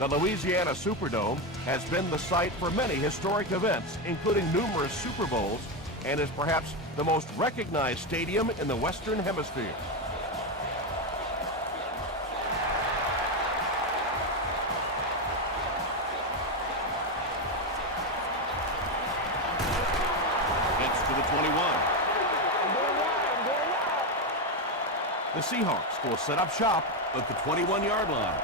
The Louisiana Superdome has been the site for many historic events, including numerous Super Bowls, and is perhaps the most recognized stadium in the Western Hemisphere. Gets to the 21. The Seahawks will set up shop at the 21-yard line.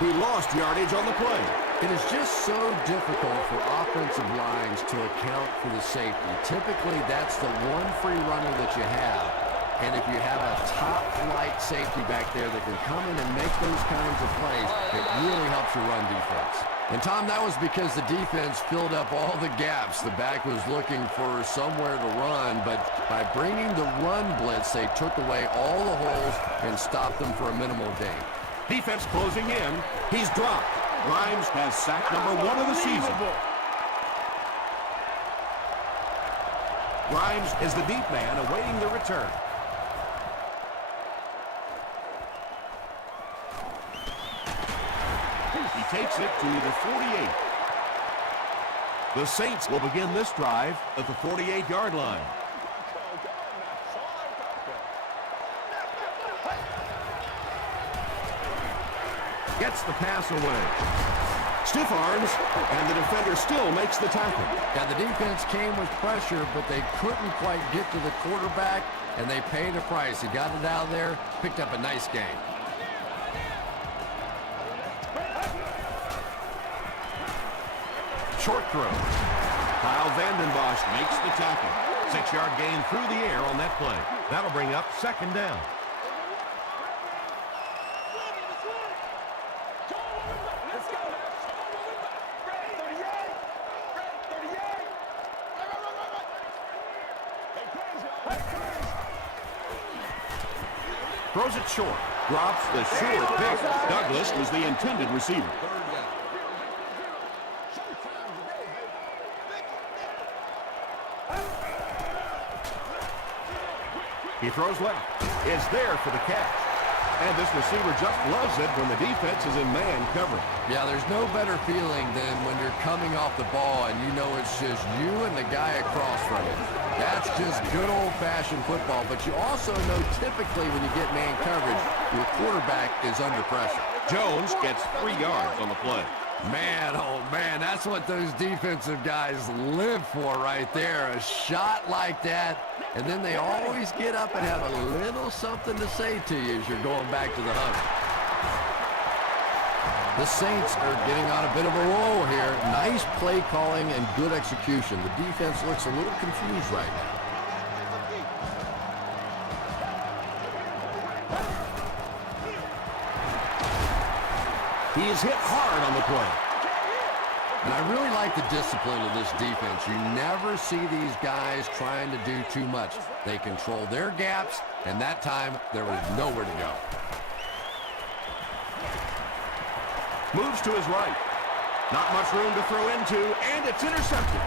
He lost yardage on the play. It is just so difficult for offensive lines to account for the safety. Typically, that's the one free runner that you have. And if you have a top-flight safety back there that can come in and make those kinds of plays, it really helps your run defense. And, Tom, that was because the defense filled up all the gaps. The back was looking for somewhere to run, but by bringing the run blitz, they took away all the holes and stopped them for a minimal gain. Defense closing in. He's dropped. Grimes has sack number 1 of the season. Grimes is the deep man awaiting the return. He takes it to the 48. The Saints will begin this drive at the 48-yard line. Gets the pass away. Stiff arms, and the defender still makes the tackle. Yeah, the defense came with pressure, but they couldn't quite get to the quarterback, and they paid a price. He got it out there, picked up a nice gain. Short throw. Kyle Vanden Bosch makes the tackle. 6-yard gain through the air on that play. That'll bring up second down. Throws it short. Drops the short pick. Douglas was the intended receiver. He throws left. It's there for the catch. And this receiver just loves it when the defense is in man coverage. Yeah, there's no better feeling than when you're coming off the ball and you know it's just you and the guy across from you. That's just good old-fashioned football. But you also know typically when you get man coverage, your quarterback is under pressure. Jones gets 3 yards on the play. Man, oh man, that's what those defensive guys live for right there. A shot like that, and then they always get up and have a little something to say to you as you're going back to the huddle. The Saints are getting on a bit of a roll here. Nice play calling and good execution. The defense looks a little confused right now. He is hit hard on the play. And I really like the discipline of this defense. You never see these guys trying to do too much. They control their gaps, and that time there was nowhere to go. Moves to his right. Not much room to throw into, and it's intercepted.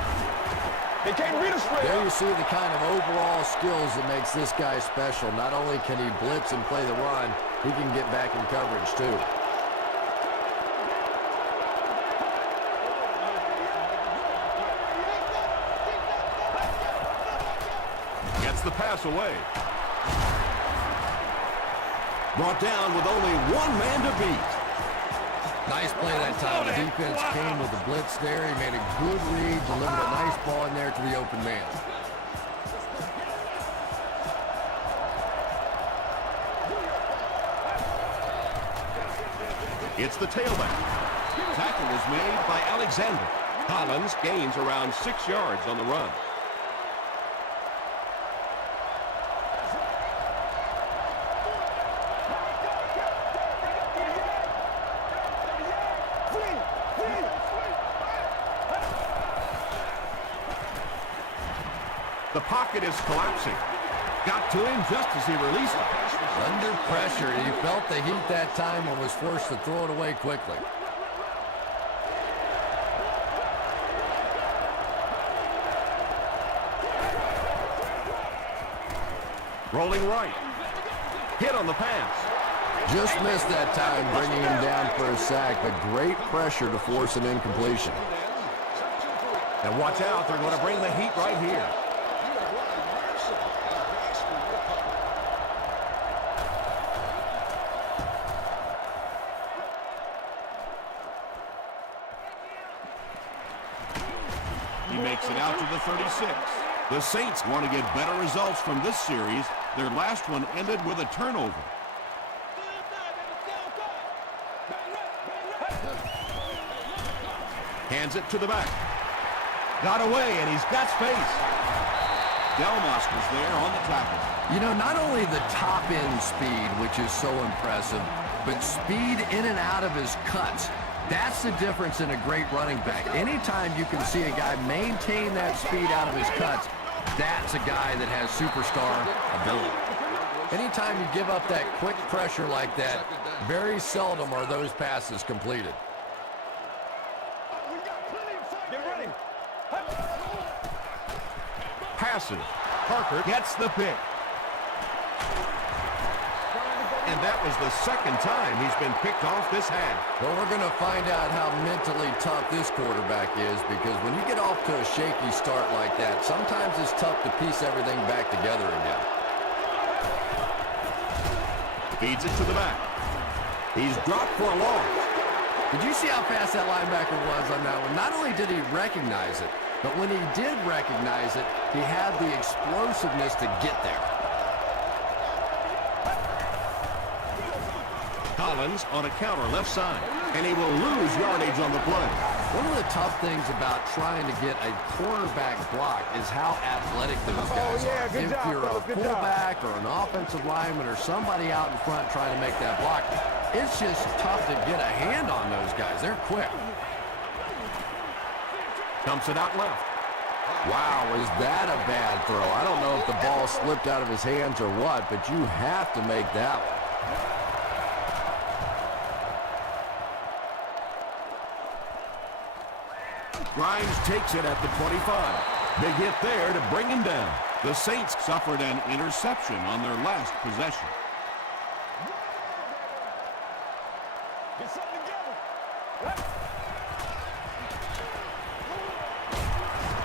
They can't beat us. There you see the kind of overall skills that makes this guy special. Not only can he blitz and play the run, he can get back in coverage too. The pass away. Brought down with only one man to beat. Nice play that time. The defense came with the blitz there. He made a good read, delivered a nice ball in there to the open man. It's the tailback. Tackle was made by Alexander. Collins gains around 6 yards on the run. The pocket is collapsing. Got to him just as he released it. Under pressure, he felt the heat that time and was forced to throw it away quickly. Rolling right. Hit on the pass. Just missed that time, bringing him down for a sack, but great pressure to force an incompletion. And watch out, they're going to bring the heat right here. He makes it out to the 36. The Saints want to get better results from this series. Their last one ended with a turnover. Hands it to the back. Got away, and he's got space. Delmas was there on the tackle. You know, not only the top-end speed, which is so impressive, but speed in and out of his cuts. That's the difference in a great running back. Anytime you can see a guy maintain that speed out of his cuts, that's a guy that has superstar ability. Anytime you give up that quick pressure like that, very seldom are those passes completed. Passive. Parker gets the pick. And that was the second time he's been picked off this half. Well, we're going to find out how mentally tough this quarterback is, because when you get off to a shaky start like that, sometimes it's tough to piece everything back together again. Feeds it to the back. He's dropped for a loss. Did you see how fast that linebacker was on that one? Not only did he recognize it, but when he did recognize it, he had the explosiveness to get there. Collins on a counter left side, and he will lose yardage on the play. One of the tough things about trying to get a quarterback block is how athletic those guys are. If you're a fullback or an offensive lineman or somebody out in front trying to make that block, it's just tough to get a hand on those guys. They're quick. Dumps it out left. Wow, is that a bad throw? I don't know if the ball slipped out of his hands or what, but you have to make that one. Grimes takes it at the 25. Big hit there to bring him down. The Saints suffered an interception on their last possession.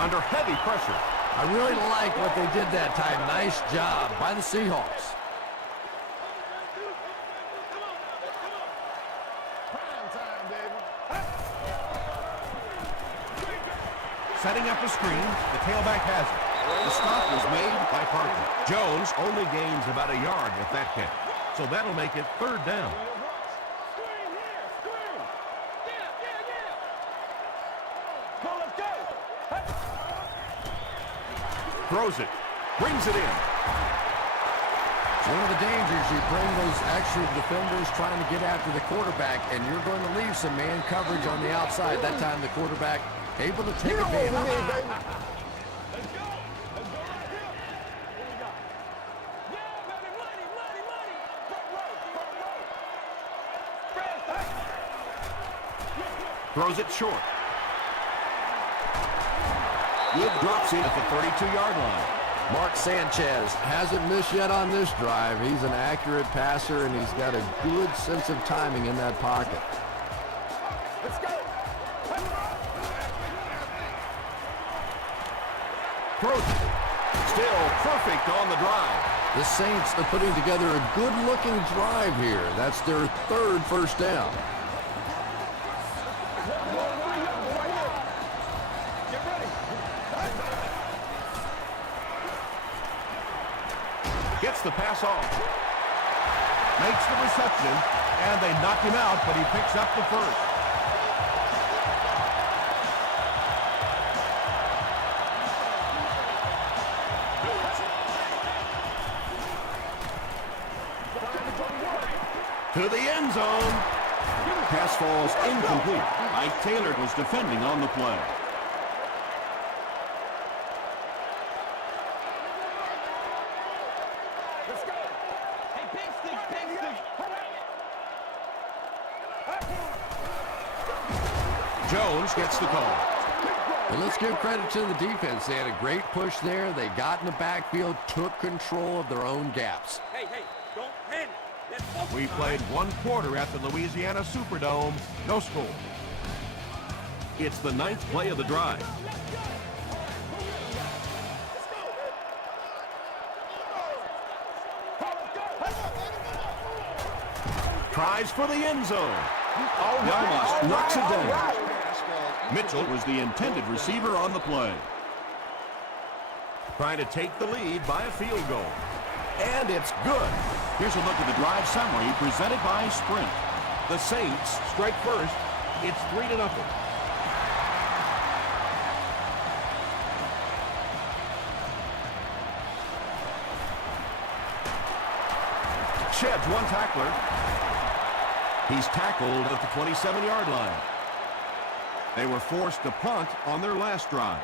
Under heavy pressure. I really like what they did that time. Nice job by the Seahawks. Setting up a screen, the tailback has it. The stop was made by Parker. Jones only gains about a yard with that catch, so that'll make it third down. Throws it, brings it in. It's one of the dangers. You bring those extra defenders trying to get after the quarterback, and you're going to leave some man coverage on the outside. That time the quarterback able to take advantage. Throws it short. Wood drops it at the 32-yard line. Mark Sanchez hasn't missed yet on this drive. He's an accurate passer, and he's got a good sense of timing in that pocket. Let's go. Throws it. Still perfect on the drive. The Saints are putting together a good-looking drive here. That's their third first down. Gets the pass off. Makes the reception, and they knock him out, but he picks up the first. To the end zone. Pass falls incomplete. Mike Taylor was defending on the play. Let's go. Hey, big stick. Jones gets the call. And let's give credit to the defense. They had a great push there. They got in the backfield, took control of their own gaps. Hey, don't panic. Let's focus. We played one quarter at the Louisiana Superdome. No score. It's the 9th play of the drive. Tries for the end zone. Almost knocks it down. Mitchell was the intended receiver on the play. Trying to take the lead by a field goal. And it's good. Here's a look at the drive summary presented by Sprint. The Saints strike first. It's 3-0. Sheds one tackler. He's tackled at the 27-yard line. They were forced to punt on their last drive.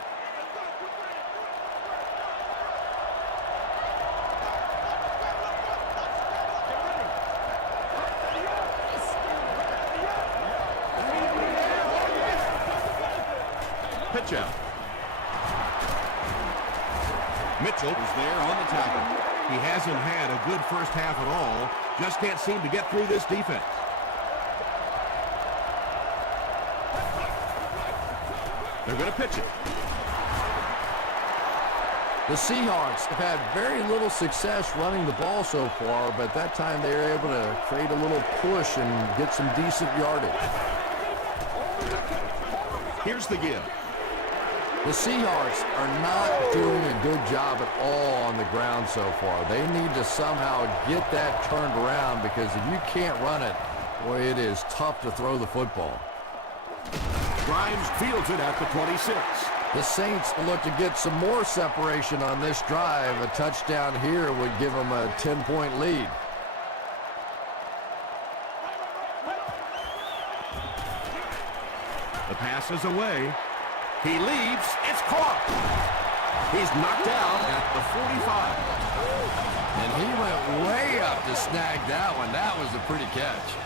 Pitch out. Mitchell was there on the tackle. He hasn't had a good first half at all. Just can't seem to get through this defense. They're going to pitch it. The Seahawks have had very little success running the ball so far, but that time they were able to create a little push and get some decent yardage. Here's the give. The Seahawks are not doing a good job at all on the ground so far. They need to somehow get that turned around, because if you can't run it, boy, it is tough to throw the football. Grimes fields it at the 26. The Saints look to get some more separation on this drive. A touchdown here would give them a 10-point lead. The pass is away. He leaps. It's caught. He's knocked out at the 45. And he went way up to snag that one. That was a pretty catch.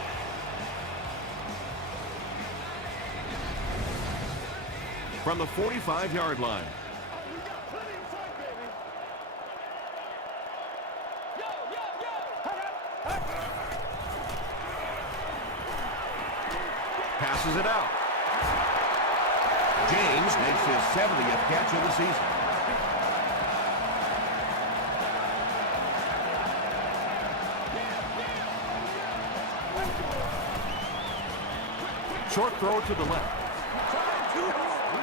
From the 45-yard line. Passes it out. James makes his 70th catch of the season. Short throw to the left.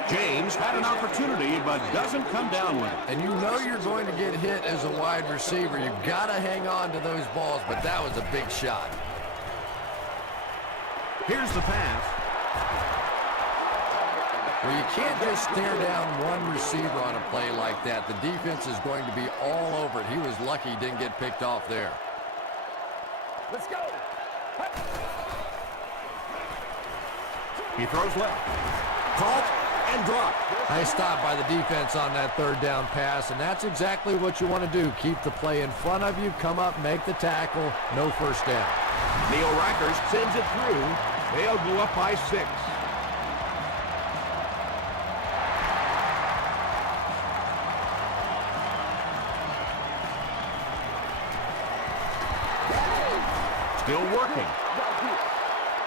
James had an opportunity, but doesn't come down with it. And you know you're going to get hit as a wide receiver. You've got to hang on to those balls, but that was a big shot. Here's the pass. Well, you can't just stare down one receiver on a play like that. The defense is going to be all over it. He was lucky he didn't get picked off there. Let's go. He throws left. Caught and dropped. Nice stop by the defense on that third down pass, and that's exactly what you want to do. Keep the play in front of you, come up, make the tackle, no first down. Neil Rackers sends it through. They'll go up by 6. Still working.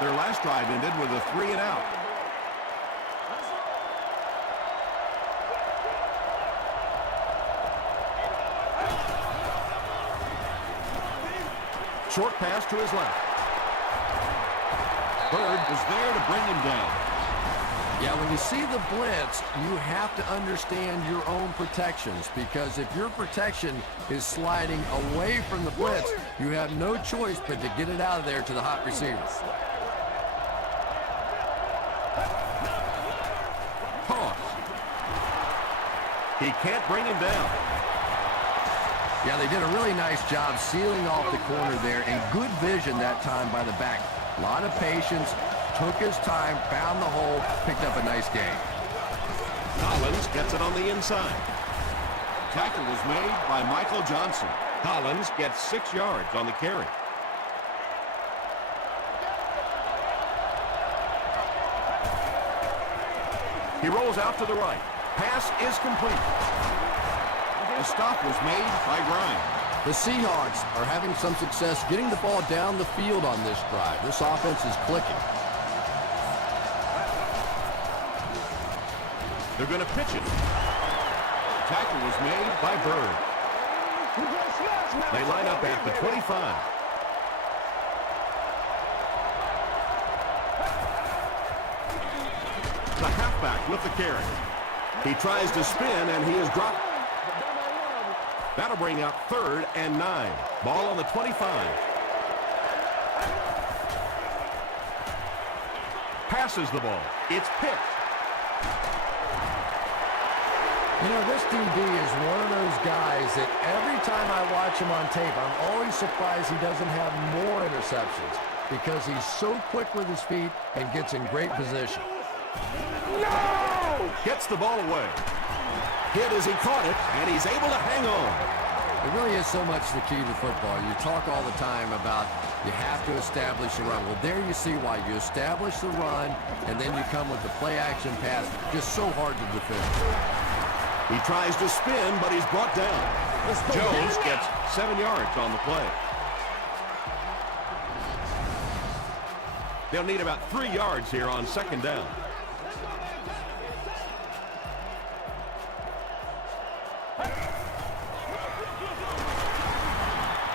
Their last drive ended with a 3-and-out. Short pass to his left. Bird was there to bring him down. Yeah, when you see the blitz, you have to understand your own protections, because if your protection is sliding away from the blitz, you have no choice but to get it out of there to the hot receiver. Toss. He can't bring him down. Yeah, they did a really nice job sealing off the corner there, and good vision that time by the back. A lot of patience, took his time, found the hole, picked up a nice gain. Collins gets it on the inside. Tackle was made by Michael Johnson. Collins gets 6 yards on the carry. He rolls out to the right. Pass is complete. The stop was made by Grimes. The Seahawks are having some success getting the ball down the field on this drive. This offense is clicking. They're going to pitch it. Tackle was made by Bird. They line up at the 25. The halfback with the carry. He tries to spin, and he is dropped. That'll bring up 3rd and 9. Ball on the 25. Passes the ball. It's picked. You know, this DB is one of those guys that every time I watch him on tape, I'm always surprised he doesn't have more interceptions because he's so quick with his feet and gets in great position. No! Gets the ball away. Hit as he caught it, and he's able to hang on. It really is so much the key to football. You talk all the time about you have to establish a run. Well, there you see why. You establish the run, and then you come with the play-action pass. Just so hard to defend. He tries to spin, but he's brought down. Jones gets 7 yards on the play. They'll need about 3 yards here on 2nd down.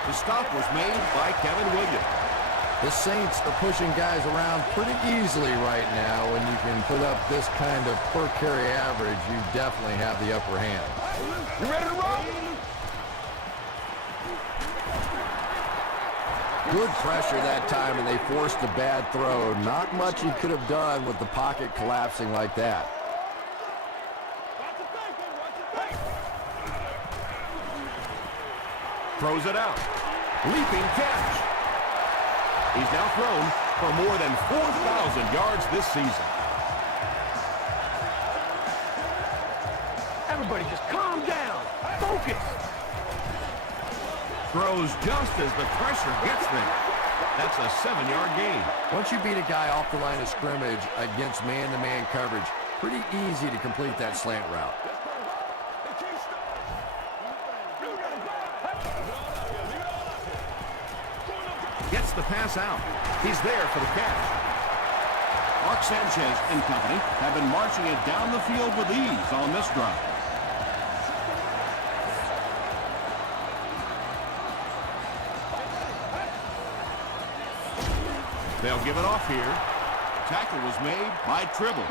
The stop was made by Kevin Williams. The Saints are pushing guys around pretty easily right now. When you can put up this kind of per carry average, you definitely have the upper hand. You ready to roll? Good pressure that time, and they forced a bad throw. Not much he could have done with the pocket collapsing like that. Throws it out. Leaping catch. He's now thrown for more than 4,000 yards this season. Everybody just calm down. Focus. Throws just as the pressure gets there. That's a 7-yard gain. Once you beat a guy off the line of scrimmage against man-to-man coverage, pretty easy to complete that slant route. Gets the pass out. He's there for the catch. Mark Sanchez and company have been marching it down the field with ease on this drive. They'll give it off here. Tackle was made by Tribble.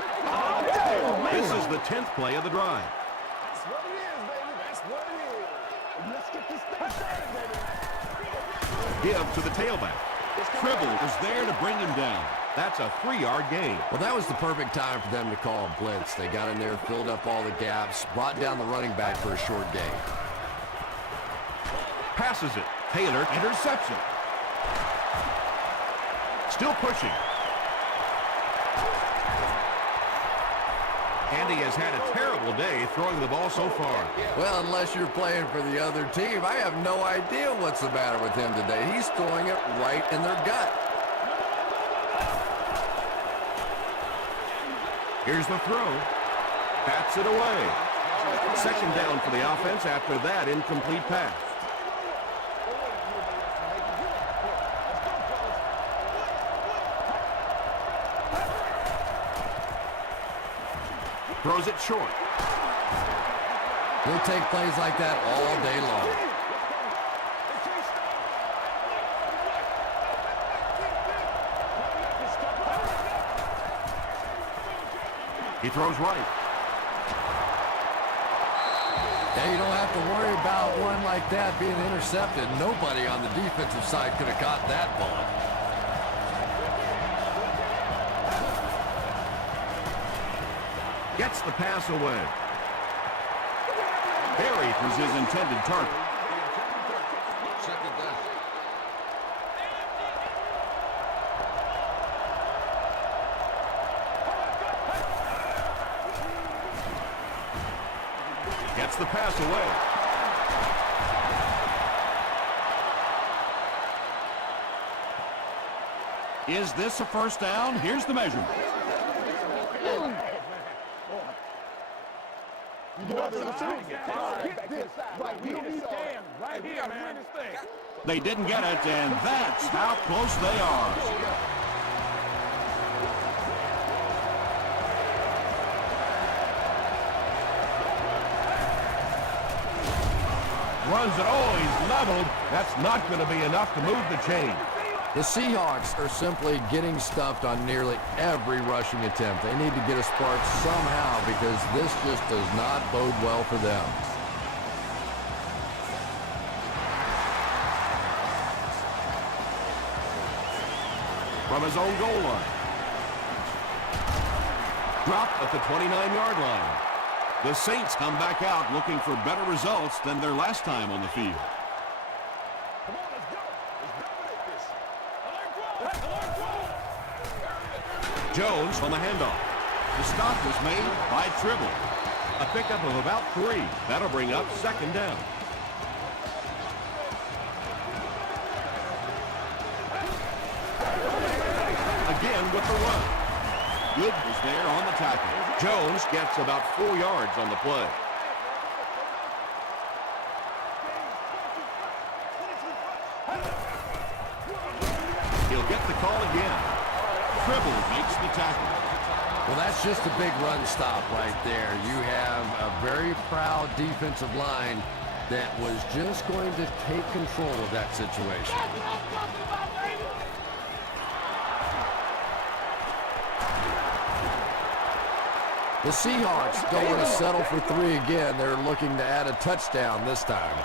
This is the 10th play of the drive. That's what it is, baby. That's what it is. Let's get this thing started, baby. Give to the tailback. Tribble was there to bring him down. That's a 3-yard gain. Well, that was the perfect time for them to call a blitz. They got in there, filled up all the gaps, brought down the running back for a short gain. Passes it. Taylor, interception. Still pushing. And he has had a terrible day throwing the ball so far. Well, unless you're playing for the other team, I have no idea what's the matter with him today. He's throwing it right in their gut. Here's the throw. Bats it away. 2nd down for the offense after that incomplete pass. Throws it short. He'll take plays like that all day long. He throws right. Yeah, you don't have to worry about one like that being intercepted. Nobody on the defensive side could have caught that ball. Gets the pass away. Berry was his intended target. Gets the pass away. Is this a first down? Here's the measurement. Get this right here. Right here, man. They didn't get it, and that's how close they are. Runs it. Oh, he's leveled. That's not going to be enough to move the chain. The Seahawks are simply getting stuffed on nearly every rushing attempt. They need to get a spark somehow because this just does not bode well for them. From his own goal line. Dropped at the 29-yard line. The Saints come back out looking for better results than their last time on the field. Come on, let's go. Let's dominate this. Jones on the handoff. The stop was made by Tribble. A pickup of about 3. That'll bring up second down. Again with the run. Good was there on the tackle. Jones gets about 4 yards on the play. He'll get the call again. Tribble makes the tackle. Well, that's just a big run stop right there. You have a very proud defensive line that was just going to take control of that situation. The Seahawks don't want to settle for 3 again. They're looking to add a touchdown this time.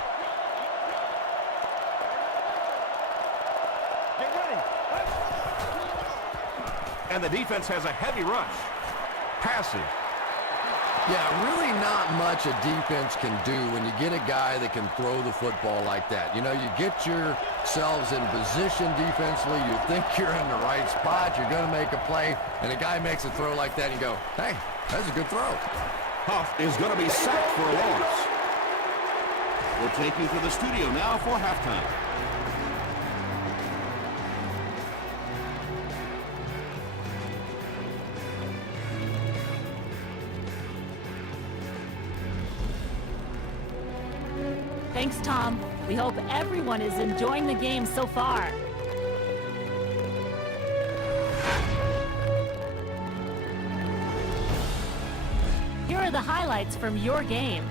And the defense has a heavy rush. Passive. Yeah, really not much a defense can do when you get a guy that can throw the football like that. You know, you get yourselves in position defensively. You think you're in the right spot. You're going to make a play, and a guy makes a throw like that, and you go, hey, that's a good throw. Huff is going to be sacked for a loss. We'll take you to the studio now for halftime. Thanks, Tom. We hope everyone is enjoying the game so far. Here are the highlights from your game.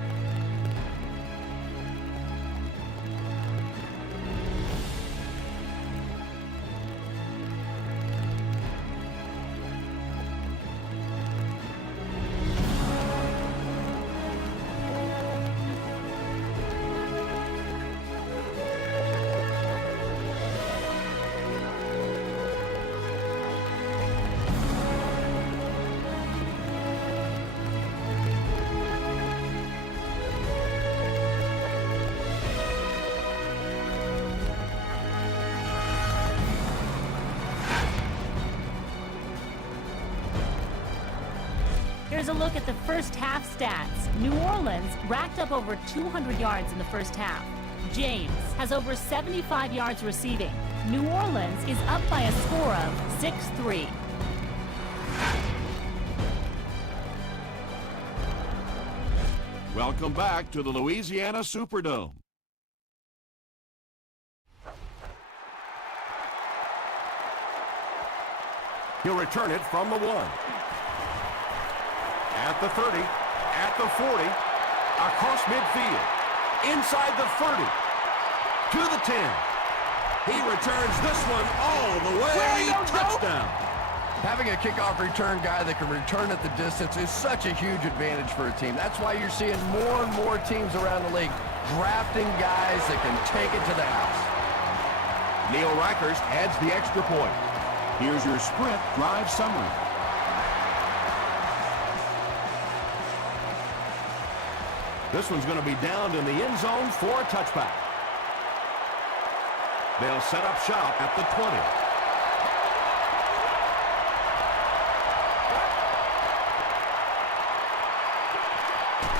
Here's a look at the first half stats. New Orleans racked up over 200 yards in the first half. James has over 75 yards receiving. New Orleans is up by a score of 6-3. Welcome back to the Louisiana Superdome. He'll return it from the 1. At the 30, at the 40, across midfield, inside the 30, to the 10. He returns this one all the way. Touchdown. Having a kickoff return guy that can return at the distance is such a huge advantage for a team. That's why you're seeing more and more teams around the league drafting guys that can take it to the house. Neil Reichers adds the extra point. Here's your sprint drive summary. This one's going to be downed in the end zone for a touchback. They'll set up shop at the 20.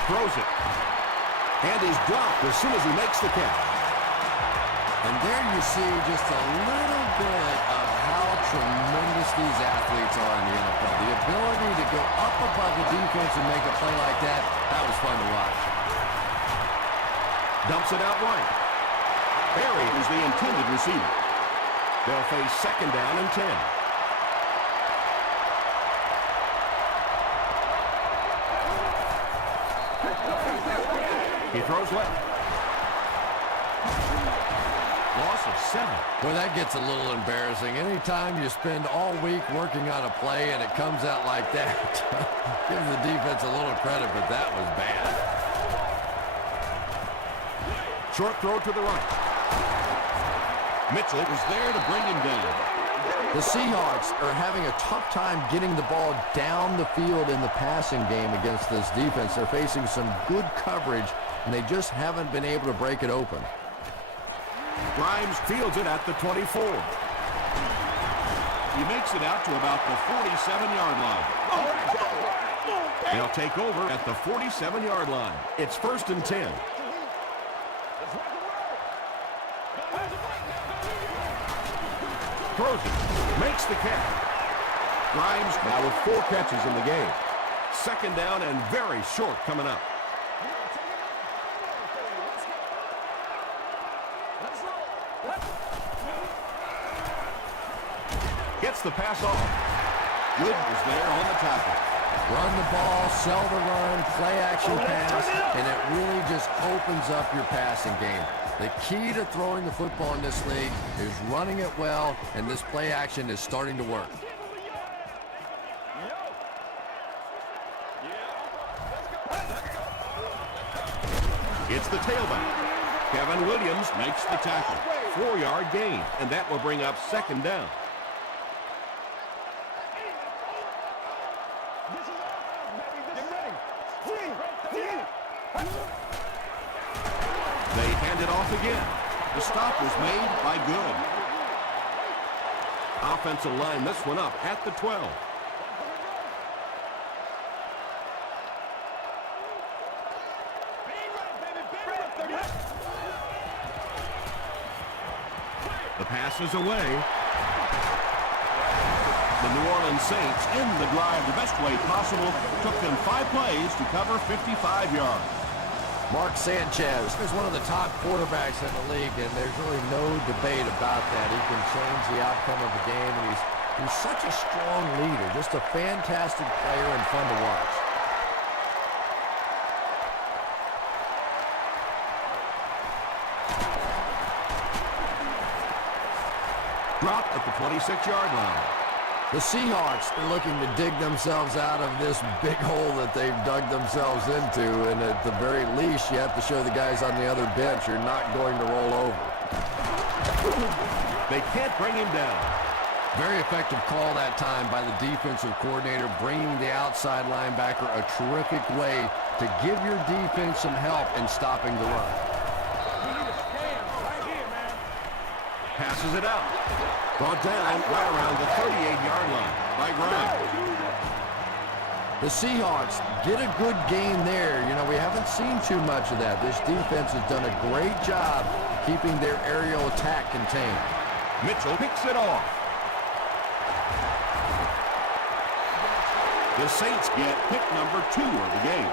Throws it. And he's dropped as soon as he makes the catch. And there you see just a little bit of how tremendous these athletes are in the NFL. The ability to go up above the defense and make a play like that, that was fun to watch. Dumps it out right. Barry is the intended receiver. They'll face second down and 10. He throws left. Loss of 7. Boy, that gets a little embarrassing. Anytime you spend all week working on a play and it comes out like that, give the defense a little credit, but that was bad. Short throw to the right. Mitchell was there to bring him down. The Seahawks are having a tough time getting the ball down the field in the passing game against this defense. They're facing some good coverage, and they just haven't been able to break it open. Grimes fields it at the 24. He makes it out to about the 47-yard line. They'll take over at the 47-yard line. It's first and 10. Throws it. Makes the catch. Grimes now with 4 catches in the game. Second down and very short coming up. Gets the pass off. Wood was there on the tackle. Run the ball, sell the run, play action pass, and it really just opens up your passing game. The key to throwing the football in this league is running it well, and this play action is starting to work. It's the tailback. Kevin Williams makes the tackle. 4-yard gain, and that will bring up second down. They hand it off again. The stop was made by Good. Offensive line this one up at the 12. The pass is away. The New Orleans Saints end the drive the best way possible. Took them 5 plays to cover 55 yards. Mark Sanchez is one of the top quarterbacks in the league, and there's really no debate about that. He can change the outcome of a game, and he's such a strong leader. Just a fantastic player and fun to watch. Dropped at the 26-yard line. The Seahawks are looking to dig themselves out of this big hole that they've dug themselves into, and at the very least, you have to show the guys on the other bench you're not going to roll over. They can't bring him down. Very effective call that time by the defensive coordinator, bringing the outside linebacker a terrific way to give your defense some help in stopping the run. Passes it out. Brought down right around the 38-yard line by Grimes. The Seahawks get a good game there. You know, we haven't seen too much of that. This defense has done a great job keeping their aerial attack contained. Mitchell picks it off. The Saints get pick number 2 of the game.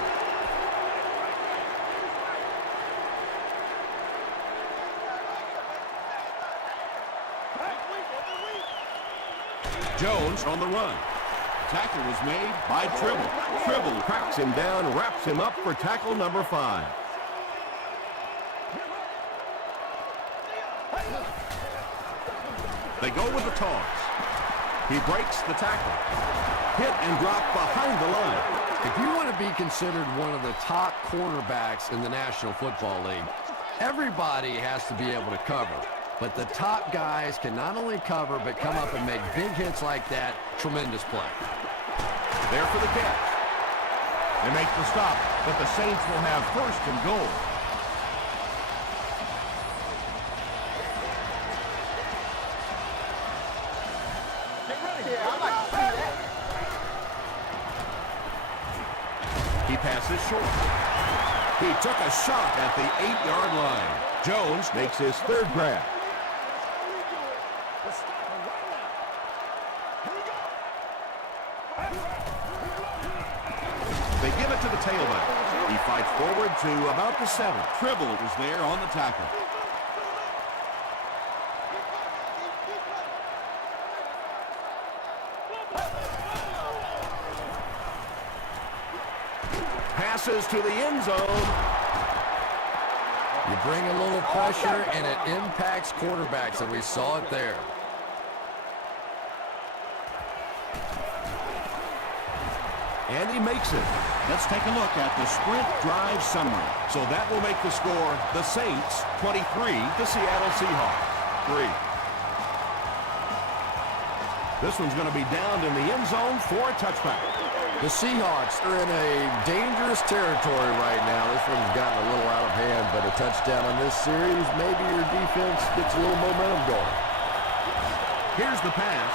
Jones on the run. Tackle was made by Tribble. Tribble cracks him down, wraps him up for tackle number 5. They go with the toss. He breaks the tackle. Hit and drop behind the line. If you want to be considered one of the top cornerbacks in the National Football League, everybody has to be able to cover. But the top guys can not only cover, but come up and make big hits like that. Tremendous play. There for the catch. They make the stop, but the Saints will have first and goal. He passes short. He took a shot at the 8-yard line. Jones makes his 3rd grab. give it to the tailback. He fights forward to about the 7. Tribble was there on the tackle. Passes to the end zone. You bring a little pressure, and it impacts quarterbacks, and we saw it there. And he makes it. Let's take a look at the sprint drive summary. So that will make the score the Saints 23, the Seattle Seahawks 3. This one's going to be downed in the end zone for a touchback. The Seahawks are in a dangerous territory right now. This one's gotten a little out of hand, but a touchdown on this series, maybe your defense gets a little momentum going. Here's the pass.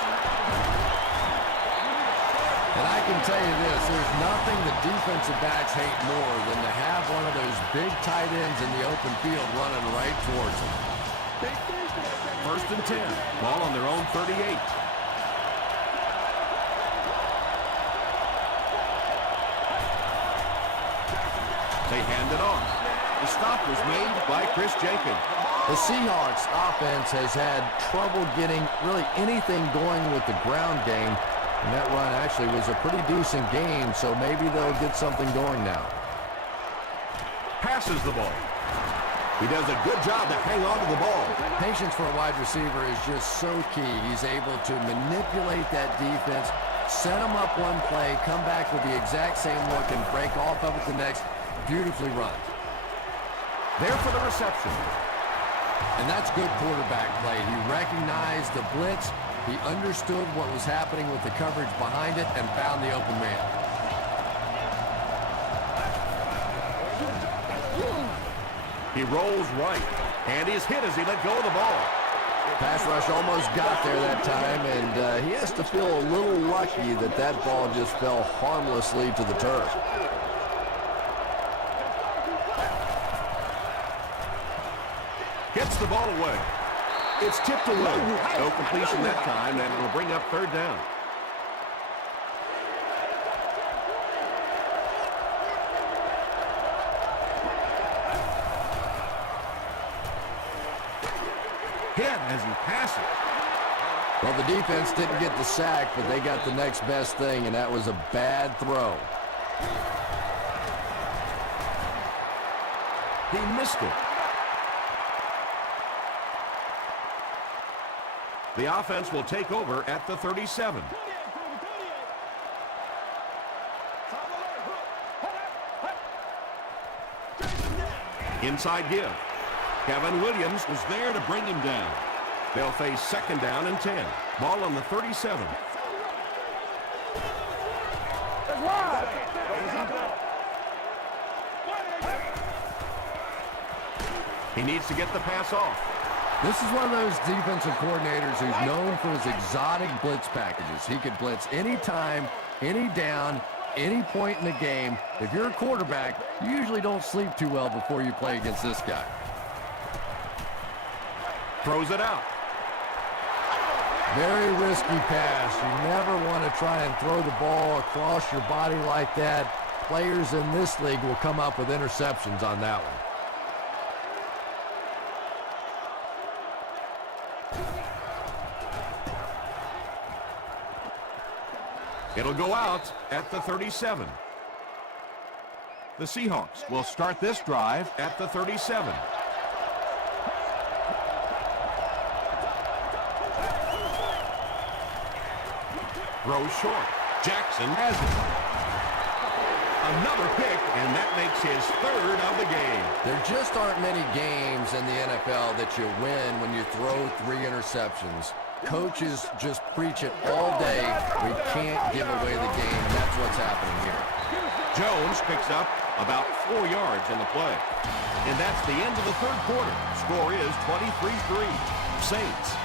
And I can tell you this, there's nothing the defensive backs hate more than to have one of those big tight ends in the open field running right towards them. 1st and 10. Ball on their own 38. They hand it off. The stop was made by Chris Jenkins. The Seahawks offense has had trouble getting really anything going with the ground game. And that run actually was a pretty decent game, so maybe they'll get something going now. Passes the ball. He does a good job to hang on to the ball. Patience for a wide receiver is just so key. He's able to manipulate that defense, set them up one play, come back with the exact same look, and break off of it the next. Beautifully run. There for the reception. And that's good quarterback play. He recognized the blitz. He understood what was happening with the coverage behind it and found the open man. He rolls right, and he's hit as he let go of the ball. Pass rush almost got there that time, and he has to feel a little lucky that that ball just fell harmlessly to the turf. Gets the ball away. It's tipped away. No completion that time, and it'll bring up 3rd down. Hit as he passes. Well, the defense didn't get the sack, but they got the next best thing, and that was a bad throw. He missed it. The offense will take over at the 37. Inside give. Kevin Williams was there to bring him down. They'll face 2nd down and 10. Ball on the 37. He needs to get the pass off. This is one of those defensive coordinators who's known for his exotic blitz packages. He could blitz any time, any down, any point in the game. If you're a quarterback, you usually don't sleep too well before you play against this guy. Throws it out. Very risky pass. You never want to try and throw the ball across your body like that. Players in this league will come up with interceptions on that one. It'll go out at the 37. The Seahawks will start this drive at the 37. Throws short. Jackson has it. Another pick, and that makes his 3rd of the game. There just aren't many games in the NFL that you win when you throw 3 interceptions. Coaches just preach it all day. We can't give away the game, and that's what's happening here. Jones picks up about 4 yards in the play. And that's the end of the 3rd quarter. Score is 23-3. Saints.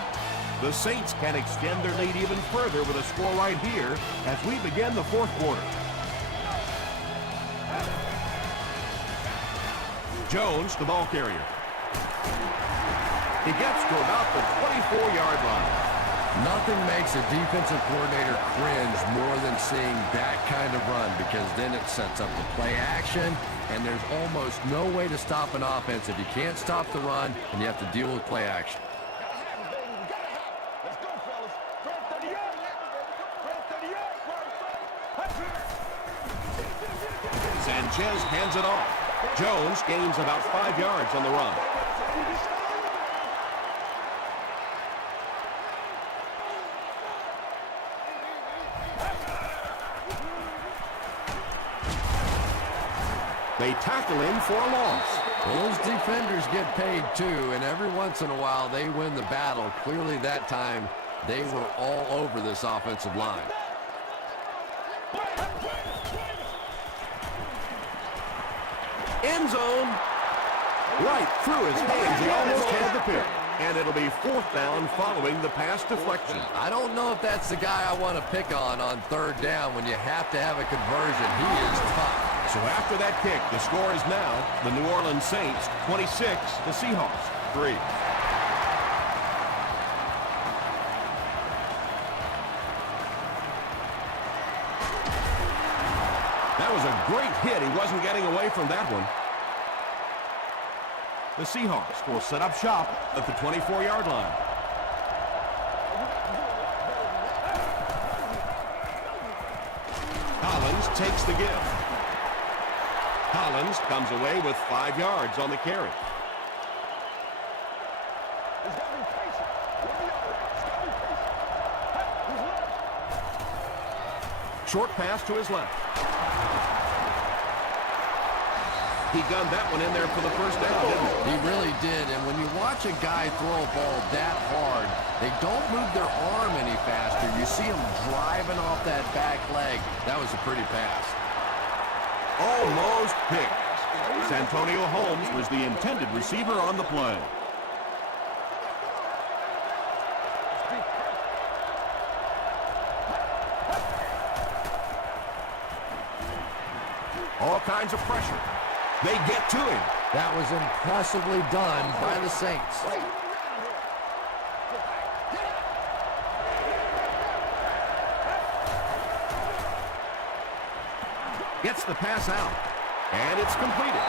The Saints can extend their lead even further with a score right here as we begin the 4th quarter. Jones, the ball carrier. He gets to about the 24-yard line. Nothing makes a defensive coordinator cringe more than seeing that kind of run, because then it sets up the play action, and there's almost no way to stop an offense if you can't stop the run and you have to deal with play action. Let's go, fellas. Fred 38. Fred 38. Sanchez hands it off. Jones gains about 5 yards on the run. They tackle him for a loss. Well, those defenders get paid too, and every once in a while they win the battle. Clearly that time they were all over this offensive line. End zone. Right through his hands. He almost had the pick. And it'll be 4th down following the pass deflection. I don't know if that's the guy I want to pick on 3rd down when you have to have a conversion. He is tough. So after that kick, the score is now the New Orleans Saints 26, the Seahawks 3. That was a great hit. He wasn't getting away from that one. The Seahawks will set up shop at the 24-yard line. Collins takes the give. Collins comes away with 5 yards on the carry. He's got to be patient. He's got to be patient. Short pass to his left. He gunned that one in there for the first down, didn't he? He really did, and when you watch a guy throw a ball that hard, they don't move their arm any faster. You see him driving off that back leg. That was a pretty pass. Almost picked. Santonio Holmes was the intended receiver on the play. All kinds of pressure. They get to him. That was impressively done by the Saints. Gets the pass out. And it's completed.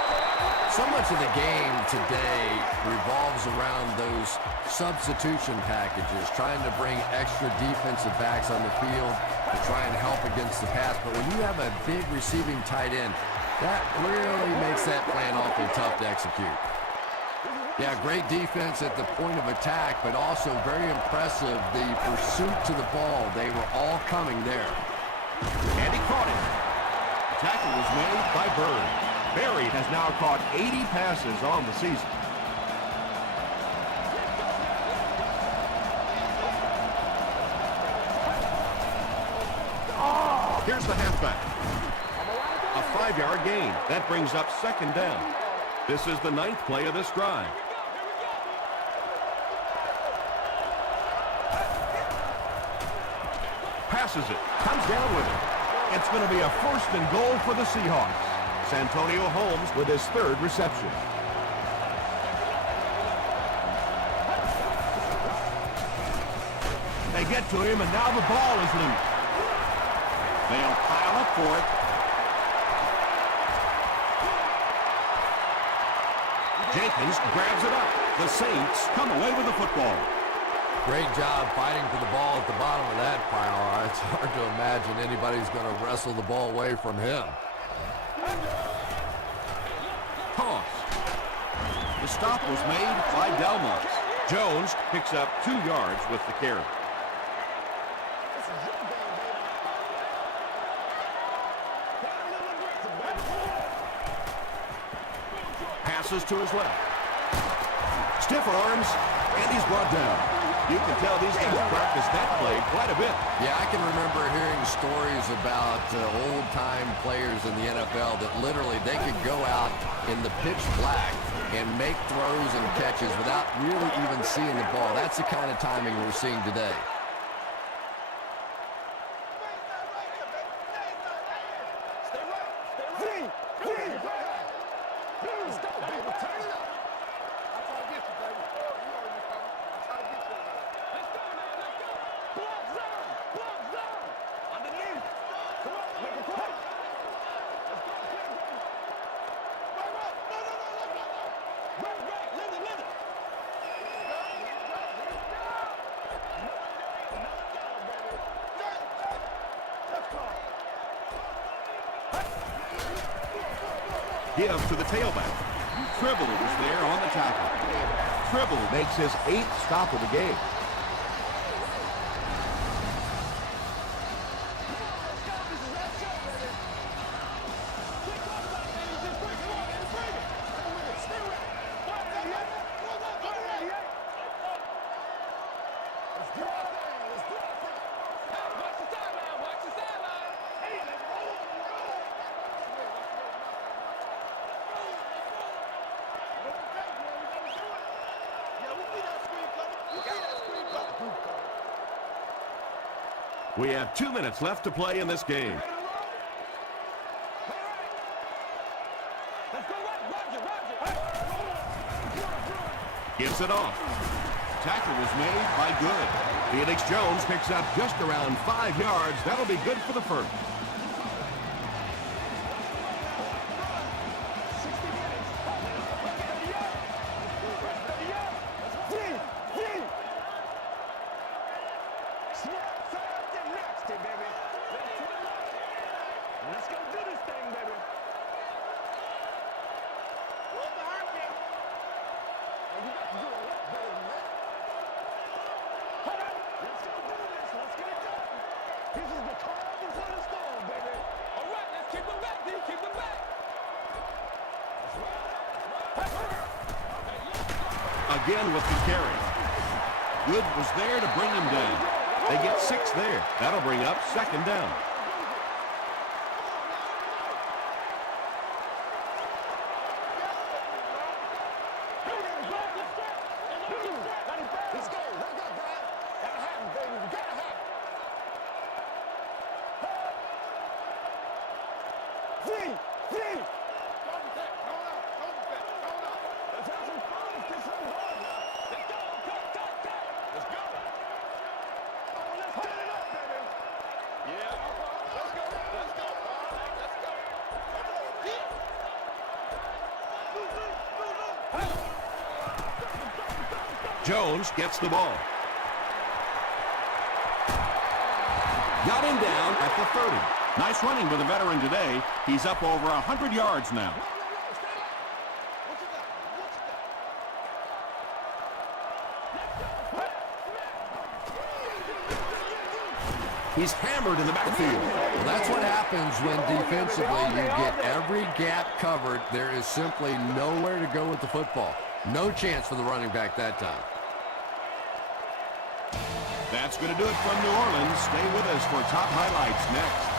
So much of the game today revolves around those substitution packages, trying to bring extra defensive backs on the field to try and help against the pass. But when you have a big receiving tight end, that really makes that plan awfully tough to execute. Yeah, great defense at the point of attack, but also very impressive, the pursuit to the ball. They were all coming there. And he caught it. The tackle was made by Bird. Berry has now caught 80 passes on the season. Here's the halfback. A 5-yard gain. That brings up 2nd down. This is the 9th play of this drive. Passes it. Comes down with it. It's going to be a 1st and goal for the Seahawks. Santonio Holmes with his 3rd reception. They get to him, and now the ball is loose. They'll pile up for it. Jenkins grabs it up. The Saints come away with the football. Great job fighting for the ball at the bottom of that pile. It's hard to imagine anybody's going to wrestle the ball away from him. Toss. The stop was made by Delmont. Jones picks up 2 yards with the carry. Passes to his left. Stiff arms, and he's brought down. You can tell these guys practice that play quite a bit. Yeah, I can remember hearing stories about old-time players in the NFL that literally they could go out in the pitch black and make throws and catches without really even seeing the ball. That's the kind of timing we're seeing today. give to the tailback. Tribble was there on the tackle. Tribble makes his 8th stop of the game. We have 2 minutes left to play in this game. Gives it off. Tackle was made by Good. Felix Jones picks up just around 5 yards. That'll be good for the first. Let's go do this thing, baby. Roll the heartbeat. And you got to do a lot better than that. Hold on. Let's go do this. Let's get it done. This is the calm before the storm, baby. All right, let's keep them back, D. Keep them back. That's right. Again with the carry. Good was there to bring him down. They get 6 there. That'll bring up 2nd down. Let's go. Let's go, Brian. Gotta have it, baby. We gotta have it. Three. Let's have some fun. Get some fun now. Let's go. Let's go. Oh, let's get it up, baby. Yeah. Let's go. Let's go. Jones gets the ball. Got him down at the 30. Nice running with the veteran today. He's up over 100 yards now. He's hammered in the backfield. Well, that's what happens when defensively you get every gap covered. There is simply nowhere to go with the football. No chance for the running back that time. That's going to do it from New Orleans. Stay with us for top highlights next.